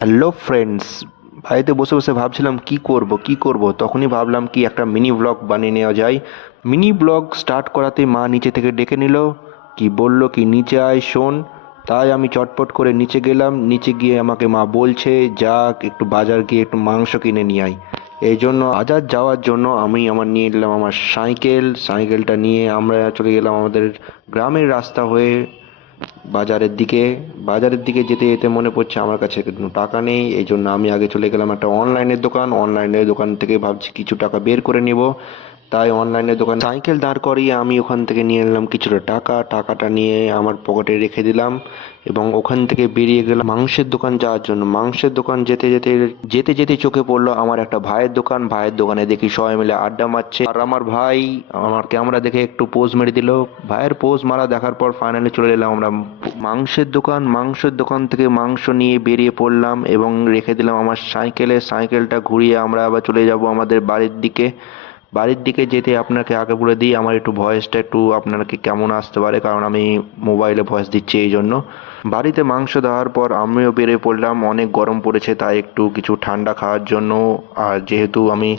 Hello friends, বাড়িতে বসে বসে ভাবছিলাম কি করব। তখনই ভাবলাম কি একটা মিনি ব্লগ বানিয়ে নেওয়া যায়। মিনি ব্লগ স্টার্ট করাতে মা নিচে থেকে ডেকে নিল, কি বলল কি নিচে আয় শোন। তাই আমি চটপট করে নিচে গেলাম। নিচে গিয়ে আমাকে মা বলছে যা একটু বাজার গিয়ে একটু মাংস কিনে নিয়ে আয়। এই জন্য বাজার যাওয়ার জন্য আমি নিয়ে নিলাম আমার সাইকেলটা নিয়ে আমরা চলে গেলাম আমাদের গ্রামের রাস্তা হয়ে বাজারের দিকে যেতে যেতে মনে পড়ছে আমার কাছে কোনো টাকা নেই। এই জন্য আমি আগে চলে গেলাম একটা অনলাইনের দোকান থেকে ভাবছি কিছু টাকা বের করে নিব। তাই অনলাইনের দোকান সাইকেল দাঁড় করিয়ে আমি ওখান থেকে নিয়ে নিলাম কিছুটা টাকাটা নিয়ে আমার পকেটে রেখে দিলাম এবং ওখান থেকে বেরিয়ে গেলাম মাংসের দোকান যাওয়ার জন্য। মাংসের দোকান যেতে যেতে যেতে যেতে চোখে পড়লো আমার একটা ভাইয়ের দোকানে দেখি সবাই মিলে আড্ডা মারছে, আর আমার ভাই আমার ক্যামেরা দেখে একটু পোজ মেরে দিল। ভাইয়ের পোজ মারা দেখার পর ফাইনালি চলে এলাম আমরা মাংসের দোকান থেকে মাংস নিয়ে বেরিয়ে পড়লাম এবং রেখে দিলাম আমার সাইকেলটা ঘুরিয়ে আমরা আবার চলে যাব আমাদের বাড়ির দিকে যেতে আপনাকে আগে বলে দিই আমার একটু ভয়েসটা একটু আপনাকে কেমন আসতে পারে, কারণ আমি মোবাইলে ভয়েস দিচ্ছি এই জন্য। বাড়িতে মাংস দেওয়ার পর আমিও বেরিয়ে পড়লাম, অনেক গরম পড়েছে তাই একটু কিছু ঠান্ডা খাওয়ার জন্য। আর যেহেতু আমি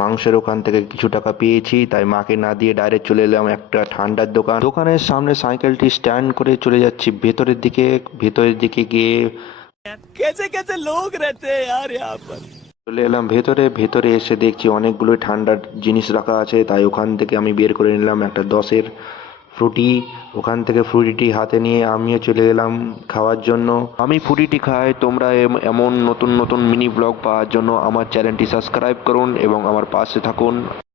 মাংসের ওখান থেকে কিছু টাকা পেয়েছি তাই মাকে না দিয়ে ডাইরেক্ট চলে এলাম একটা ঠান্ডার দোকানের সামনে সাইকেলটি স্ট্যান্ড করে চলে যাচ্ছি ভেতরের দিকে গিয়ে कैसे कैसे लोग रहते हैं यार यहाँ पर। চলে এলাম ভেতরে এসে দেখছি অনেকগুলো ঠান্ডার জিনিস রাখা আছে, তাই ওখান থেকে আমি বের করে নিলাম একটা 10-এর ফ্রুটি। ওখান থেকে ফ্রুটিটি হাতে নিয়ে আমিও চলে গেলাম খাওয়ার জন্য। আমি ফ্রুটিটি খাই, তোমরা এমন নতুন নতুন মিনি ব্লগ পাওয়ার জন্য আমার চ্যানেলটি সাবস্ক্রাইব করুন এবং আমার পাশে থাকুন।